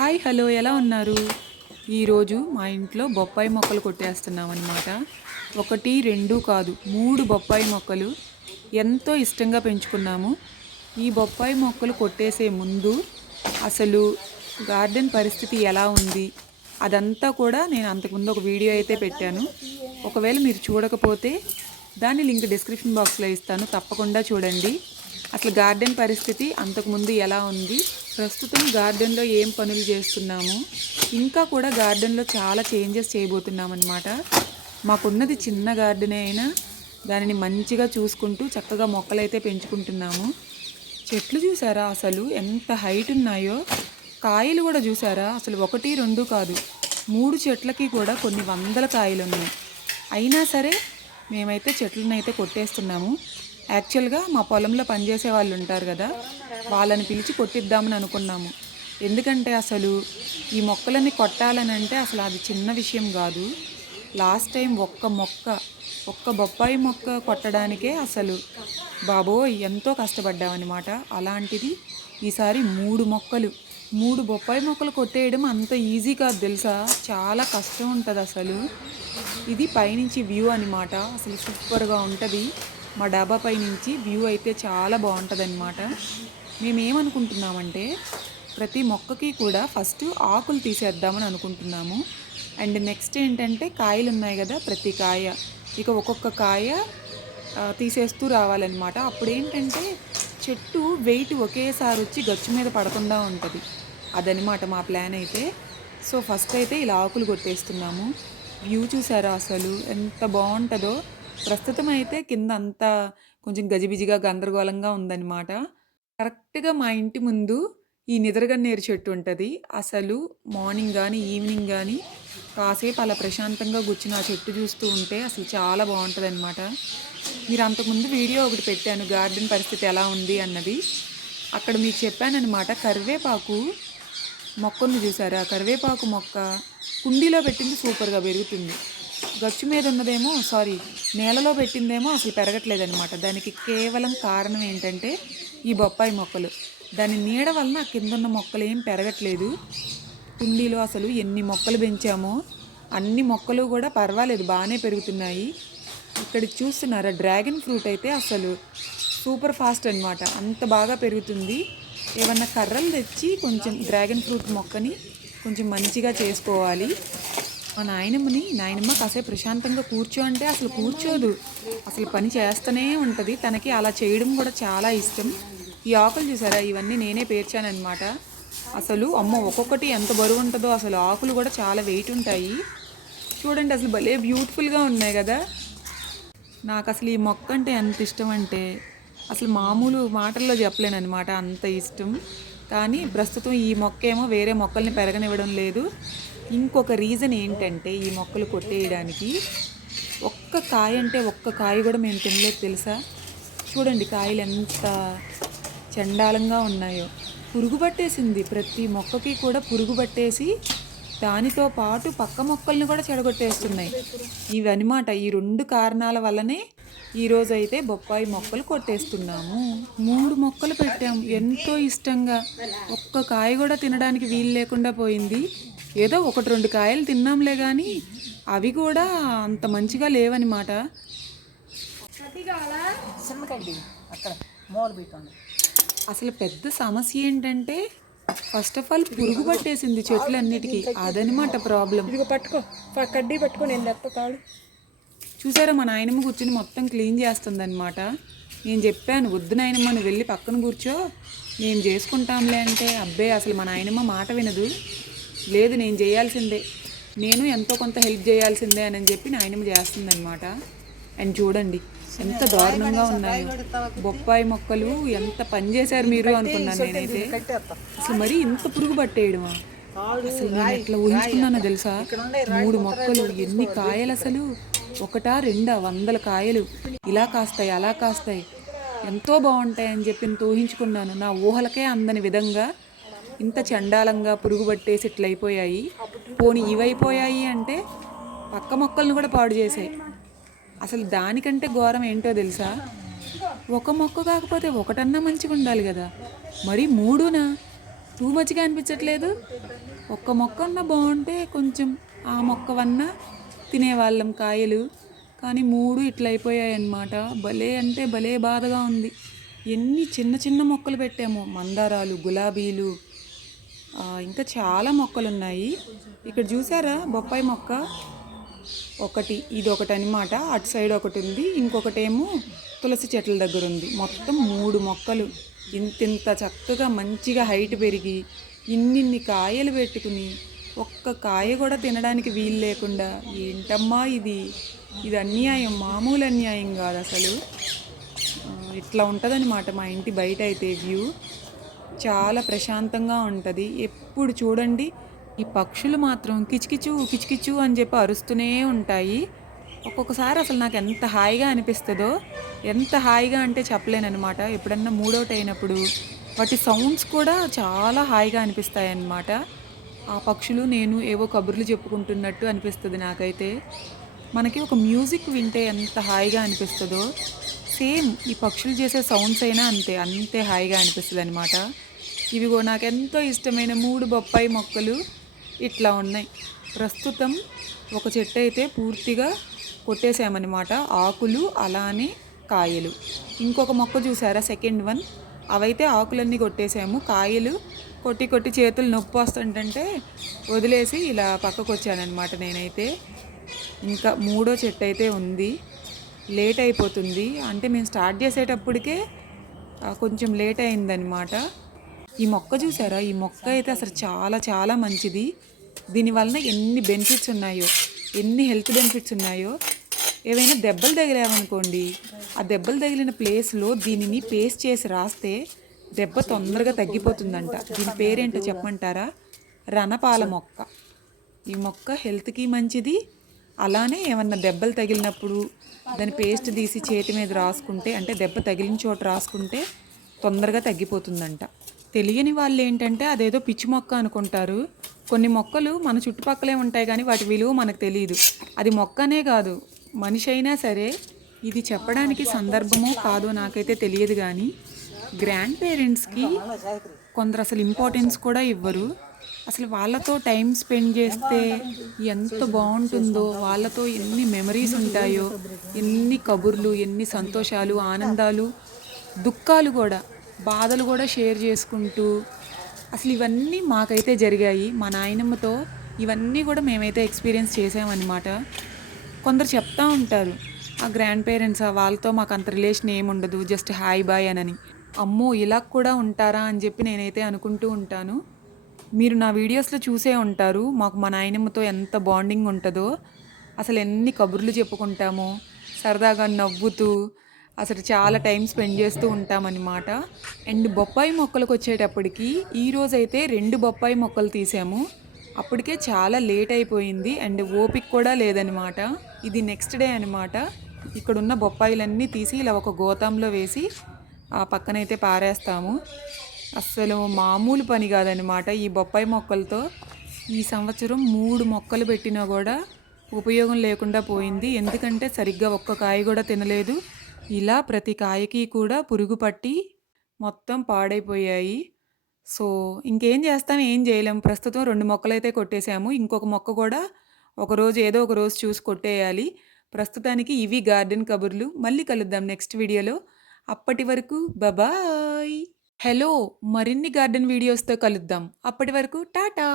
Hi hello ఎలా ఉన్నారు? ఈరోజు మా ఇంట్లో బొప్పాయి మొక్కలు కొట్టేస్తున్నామన్నమాట. ఒకటి రెండు కాదు మూడు బొప్పాయి మొక్కలు ఎంతో ఇష్టంగా పెంచుకున్నాము. ఈ బొప్పాయి మొక్కలు కొట్టేసే ముందు అసలు గార్డెన్ పరిస్థితి ఎలా ఉంది? అదంతా కూడా నేను అంతకుముందు ఒక వీడియో అయితే పెట్టాను. ఒకవేళ మీరు చూడకపోతే దాని లింక్ డిస్క్రిప్షన్ బాక్స్లో ఇస్తాను. తప్పకుండా చూడండి. అసలు గార్డెన్ పరిస్థితి అంతకుముందు ఎలా ఉంది? ప్రస్తుతం గార్డెన్లో ఏం పనులు చేస్తున్నాము? ఇంకా కూడా గార్డెన్లో చాలా చేంజెస్ చేయబోతున్నాం అనమాట మాకున్నది చిన్న గార్డెనే అయినా దానిని మంచిగా చూసుకుంటూ చక్కగా మొక్కలైతే పెంచుకుంటున్నాము. చెట్లు చూసారా అసలు? ఎంత హైట్ ఉన్నాయో? కాయలు కూడా చూసారా? అసలు ఒకటి రెండు కాదు. మూడు చెట్లకి కూడా కొన్ని వందల కాయలు ఉన్నాయి అయినా సరే మేమైతే చెట్లను అయితే కొట్టేస్తున్నాము. యాక్చువల్గా మా పొలంలో పనిచేసే వాళ్ళు ఉంటారు కదా వాళ్ళని పిలిచి కొట్టిద్దామని అనుకున్నాము. ఎందుకంటే అసలు ఈ మొక్కలని కొట్టాలని అంటే అసలు అది చిన్న విషయం కాదు. లాస్ట్ టైం ఒక్క మొక్క ఒక్క బొప్పాయి మొక్క కొట్టడానికే అసలు బాబోయ్ ఎంతో కష్టపడ్డామన్నమాట. అలాంటిది ఈసారి మూడు మొక్కలు మూడు బొప్పాయి మొక్కలు కొట్టేయడం అంత ఈజీ కాదు తెలుసా? చాలా కష్టం ఉంటుంది అసలు. ఇది పైనుంచి వ్యూ అనమాట అసలు సూపర్గా ఉంటుంది. మా డాబా పై నుంచి వ్యూ అయితే చాలా బాగుంటుంది అనమాట మేమేమనుకుంటున్నామంటే ప్రతి మొక్కకి కూడా ఫస్ట్ ఆకులు తీసేద్దామని అనుకుంటున్నాము. అండ్ నెక్స్ట్ ఏంటంటే కాయలు ఉన్నాయి కదా ప్రతి కాయ. ఇక ఒక్కొక్క కాయ తీసేస్తూ రావాలన్నమాట. అప్పుడు ఏంటంటే చెట్టు వెయిట్ ఒకేసారి వచ్చి గచ్చు మీద పడకుండా ఉంటుంది. అదనమాట మా ప్లాన్ అయితే సో ఫస్ట్ అయితే ఇలా ఆకులు కొట్టేస్తున్నాము. వ్యూ చూసారా అసలు? ఎంత బాగుంటుందో. ప్రస్తుతం అయితే కింద అంతా కొంచెం గజిబిజిగా గందరగోళంగా ఉందన్నమాట. కరెక్ట్గా మా ఇంటి ముందు ఈ నిద్రగన్నేరు చెట్టు ఉంటుంది. అసలు మార్నింగ్ కానీ ఈవినింగ్ కానీ కాసేపు అలా ప్రశాంతంగా కూర్చుని ఆ చెట్టు చూస్తూ ఉంటే అసలు చాలా బాగుంటుంది అనమాట మీరు అంతకుముందు వీడియో ఒకటి పెట్టాను గార్డెన్ పరిస్థితి ఎలా ఉంది అన్నది. అక్కడ మీకు చెప్పానమాట కరివేపాకు మొక్కను చూసారా? కరివేపాకు మొక్క కుండీలో పెట్టింది సూపర్గా పెరుగుతుంది. గచ్చు మీద ఉన్నదేమో సారీ నేలలో పెట్టిందేమో అసలు పెరగట్లేదనమాట దానికి కేవలం కారణం ఏంటంటే ఈ బొప్పాయి మొక్కలు. దాని నీడ వలన కిందన్న కింద ఉన్న మొక్కలు ఏం పెరగట్లేదు. కుండీలో అసలు ఎన్ని మొక్కలు పెంచామో అన్ని మొక్కలు కూడా పర్వాలేదు బాగానే పెరుగుతున్నాయి. ఇక్కడ చూస్తున్నారా డ్రాగన్ ఫ్రూట్ అయితే అసలు సూపర్ ఫాస్ట్ అన్నమాట. అంత బాగా పెరుగుతుంది. ఏమన్నా కర్రలు తెచ్చి కొంచెం డ్రాగన్ ఫ్రూట్ మొక్కని కొంచెం మంచిగా చేసుకోవాలి. మా నాయనమ్మని నాయనమ్మ కాసేపు ప్రశాంతంగా కూర్చో అంటే అసలు కూర్చోదు. అసలు పని చేస్తూనే ఉంటుంది. తనకి అలా చేయడం కూడా చాలా ఇష్టం. ఈ ఆకులు చూసారా? ఇవన్నీ నేనే పేర్చానమాట అసలు అమ్మ ఒక్కొక్కటి ఎంత బరువు ఉంటుందో అసలు ఆకులు కూడా చాలా వెయిట్ ఉంటాయి. చూడండి అసలు భలే బ్యూటిఫుల్గా ఉన్నాయి కదా. నాకు అసలు ఈ మొక్క అంటే ఎంత ఇష్టం అంటే అసలు మామూలు మాటల్లో చెప్పలేనమాట అంత ఇష్టం. కానీ ప్రస్తుతం ఈ మొక్క ఏమో వేరే మొక్కల్ని పెరగనివ్వడం లేదు. ఇంకొక రీజన్ ఏంటంటే ఈ మొక్కలు కొట్టేయడానికి ఒక్క కాయ అంటే ఒక్క కాయ కూడా మేము తినలేదు తెలుసా? చూడండి కాయలు ఎంత చండాలంగా ఉన్నాయో. పురుగు పట్టేసింది. ప్రతి మొక్కకి కూడా పురుగు పట్టేసి దానితో పాటు పక్క మొక్కల్ని కూడా చెడగొట్టేస్తున్నాయి. ఇవన్నమాట. ఈ రెండు కారణాల వల్లనే ఈరోజు అయితే బొప్పాయి మొక్కలు కొట్టేస్తున్నాము. మూడు మొక్కలు పెట్టాము ఎంతో ఇష్టంగా. ఒక్క కాయ కూడా తినడానికి వీలు లేకుండా పోయింది. ఏదో ఒకటి రెండు కాయలు తిన్నాంలే కానీ అవి కూడా అంత మంచిగా అక్కడ మూల పెట్టండి అసలు పెద్ద సమస్య ఏంటంటే ఫస్ట్ ఆఫ్ ఆల్ పురుగు పట్టేసింది చెట్లన్నిటికీ. అదనమాట ప్రాబ్లం పట్టుకో. కడ్డీ పట్టుకో నేను చూసారా మా నాయనమ్మ కూర్చుని మొత్తం క్లీన్ చేస్తుందన్నమాట. నేను చెప్పాను వద్దు నాయనమ్మ నువ్వు వెళ్ళి పక్కన కూర్చో. నేను చేసుకుంటాంలే అంటే అబ్బే అసలు మా నాయనమ్మ మాట వినదు. లేదు నేను చేయాల్సిందే. నేను ఎంతో కొంత హెల్ప్ చేయాల్సిందే అని చెప్పి నాయనమ్మ చేస్తుందన్నమాట. అండ్ చూడండి ఎంత దారుణంగా ఉన్నాయో. బొప్పాయి మొక్కలు ఎంత పని చేశారు మీరు అనుకున్నాను నేనైతే. అసలు మరి ఇంత పురుగు పట్టేయడమా? అసలు నేను ఎట్లా ఊహించుకున్నానో తెలుసా? మూడు మొక్కలు ఎన్ని కాయలు అసలు? ఒకటా రెండా వందల కాయలు? ఇలా కాస్తాయి అలా కాస్తాయి. ఎంతో బాగుంటాయి అని చెప్పి ఊహించుకున్నాను. నా ఊహలకే అందని విధంగా ఇంత చండాలంగా పురుగు పట్టేసి ఇట్లా అయిపోయాయి. పోనీ ఇవైపోయాయి అంటే పక్క మొక్కలను కూడా పాడు చేశాయి అసలు దానికంటే ఘోరం ఏంటో తెలుసా? ఒక మొక్క కాకపోతే ఒకటన్నా మంచిగా ఉండాలి కదా. మరి మూడునా? టూ మచ్చిగా అనిపించట్లేదు. ఒక్క మొక్క ఉన్న బాగుంటే కొంచెం ఆ మొక్క వన్న తినేవాళ్ళం కాయలు. కానీ మూడు ఇట్లా అయిపోయాయన్నమాట. భలే అంటే భలే బాధగా ఉంది. ఎన్ని చిన్న చిన్న మొక్కలు పెట్టాము. మందారాలు గులాబీలు ఇంకా చాలా మొక్కలు ఉన్నాయి ఇక్కడ చూసారా? బొప్పాయి మొక్క ఒకటి ఇది ఒకటి అనమాట అటు సైడ్ ఒకటి ఉంది ఇంకొకటేమో తులసి చెట్ల దగ్గర ఉంది. మొత్తం మూడు మొక్కలు. ఇంతింత చక్కగా మంచిగా హైట్ పెరిగి ఇన్నిన్ని కాయలు పెట్టుకుని ఒక్క కాయ కూడా తినడానికి వీలు లేకుండా ఏంటమ్మా ఇది? ఇది అన్యాయం మామూలు అన్యాయం కాదు అసలు. ఇట్లా ఉంటుందన్నమాట మా ఇంటి బయట అయితే వ్యూ. చాలా ప్రశాంతంగా ఉంటుంది. ఎప్పుడు చూడండి ఈ పక్షులు మాత్రం కిచకిచు కిచకిచు అని చెప్పి అరుస్తూనే ఉంటాయి. ఒక్కొక్కసారి అసలు నాకు ఎంత హాయిగా అనిపిస్తుందో ఎంత హాయిగా అంటే చెప్పలేనమాట ఎప్పుడన్నా మూడౌట్ అయినప్పుడు వాటి సౌండ్స్ కూడా చాలా హాయిగా అనిపిస్తాయి అన్నమాట ఆ పక్షులు నేను ఏవో కబుర్లు చెప్పుకుంటున్నట్టు అనిపిస్తుంది నాకైతే. మనకి ఒక మ్యూజిక్ వింటే ఎంత హాయిగా అనిపిస్తుందో సేమ్ ఈ పక్షులు చేసే సౌండ్స్ అయినా అంతే అంతే హాయిగా అనిపిస్తుంది అనమాట ఇవిగో నాకు ఎంతో ఇష్టమైన మూడు బొప్పాయి మొక్కలు ఇట్లా ఉన్నాయి. ప్రస్తుతం ఒక చెట్టు అయితే పూర్తిగా కొట్టేసామన్నమాట ఆకులు అలానే కాయలు. ఇంకొక మొక్క చూసారా? సెకండ్ వన్ అవైతే ఆకులన్నీ కొట్టేసాము కాయలు కొట్టి కొట్టి చేతులు నొప్పి వస్తుంటే వదిలేసి ఇలా పక్కకు వచ్చానమాట నేనైతే. ఇంకా మూడో చెట్టు అయితే ఉంది. లేట్ అయిపోతుంది. అంటే మేము స్టార్ట్ చేసేటప్పటికే కొంచెం లేట్ అయిందనమాట ఈ మొక్క చూసారా? ఈ మొక్క అయితే అసలు చాలా చాలా మంచిది. దీనివలన ఎన్ని బెనిఫిట్స్ ఉన్నాయో ఎన్ని హెల్త్ బెనిఫిట్స్ ఉన్నాయో ఏవైనా దెబ్బలు తగిలామనుకోండి ఆ దెబ్బలు తగిలిన ప్లేస్లో దీనిని పేస్ట్ చేసి రాస్తే దెబ్బ తొందరగా తగ్గిపోతుందంట. దీని పేరేంటో చెప్పమంటారా? రణపాల మొక్క. ఈ మొక్క హెల్త్కి మంచిది అలానే ఏమన్నా దెబ్బలు తగిలినప్పుడు దాని పేస్ట్ తీసి చేతి మీద రాసుకుంటే అంటే దెబ్బ తగిలిన చోట రాసుకుంటే తొందరగా తగ్గిపోతుందంట. తెలియని వాళ్ళు ఏంటంటే అదేదో పిచ్చి మొక్క అనుకుంటారు. కొన్ని మొక్కలు మన చుట్టుపక్కలే ఉంటాయి కానీ వాటి విలువ మనకు తెలియదు అది మొక్కనే కాదు మనిషి అయినా సరే ఇది చెప్పడానికి సందర్భమో కాదో నాకైతే తెలియదు కానీ గ్రాండ్ పేరెంట్స్కి కొందరు అసలు ఇంపార్టెన్స్ కూడా ఇవ్వరు. అసలు వాళ్ళతో టైం స్పెండ్ చేస్తే ఎంత బాగుంటుందో వాళ్ళతో ఎన్ని మెమరీస్ ఉంటాయో ఎన్ని కబుర్లు ఎన్ని సంతోషాలు ఆనందాలు దుఃఖాలు కూడా బాధలు కూడా షేర్ చేసుకుంటూ అసలు ఇవన్నీ మాకైతే జరిగాయి. మా నాయనమ్మతో ఇవన్నీ కూడా మేమైతే ఎక్స్పీరియన్స్ చేసామన్నమాట. కొందరు చెప్తా ఉంటారు ఆ గ్రాండ్ పేరెంట్స్ వాళ్ళతో మాకు అంత రిలేషన్ ఏముండదు జస్ట్ హాయ్ బాయ్ అని అమ్మో ఇలా కూడా ఉంటారా అని చెప్పి నేనైతే అనుకుంటూ ఉంటాను. మీరు నా వీడియోస్లో చూసే ఉంటారు. మాకు మా నాయనమ్మతో ఎంత బాండింగ్ ఉంటుందో. అసలు ఎన్ని కబుర్లు చెప్పుకుంటామో. సరదాగా నవ్వుతూ అసలు చాలా టైం స్పెండ్ చేస్తూ ఉంటామన్నమాట. అండ్ బొప్పాయి మొక్కలకు వచ్చేటప్పటికి ఈరోజైతే రెండు బొప్పాయి మొక్కలు తీసాము. అప్పటికే చాలా లేట్ అయిపోయింది. అండ్ ఓపిక కూడా లేదనమాట ఇది నెక్స్ట్ డే అనమాట ఇక్కడున్న బొప్పాయిలన్నీ తీసి ఇలా ఒక గోతంలో వేసి ఆ పక్కనైతే పారేస్తాము. అస్సలు మామూలు పని కాదనమాట ఈ బొప్పాయి మొక్కలతో ఈ సంవత్సరం మూడు మొక్కలు పెట్టినా కూడా ఉపయోగం లేకుండా పోయింది. ఎందుకంటే సరిగ్గా ఒక్క కాయ కూడా తినలేదు. ఇలా ప్రతి కాయకి కూడా పురుగు పట్టి మొత్తం పాడైపోయాయి. సో ఇంకేం చేస్తాం? ఏం చేయలేం. ప్రస్తుతం రెండు మొక్కలు అయితే కొట్టేశాము. ఇంకొక మొక్క కూడా ఒక రోజు ఏదో ఒక రోజు చూసి కొట్టేయాలి. ప్రస్తుతానికి ఇవి గార్డెన్ కబుర్లు. మళ్ళీ కలుద్దాం నెక్స్ట్ వీడియోలో. అప్పటి వరకు బాయ్ హలో మరిన్ని గార్డెన్ వీడియోస్తో కలుద్దాం. అప్పటి వరకు టాటా.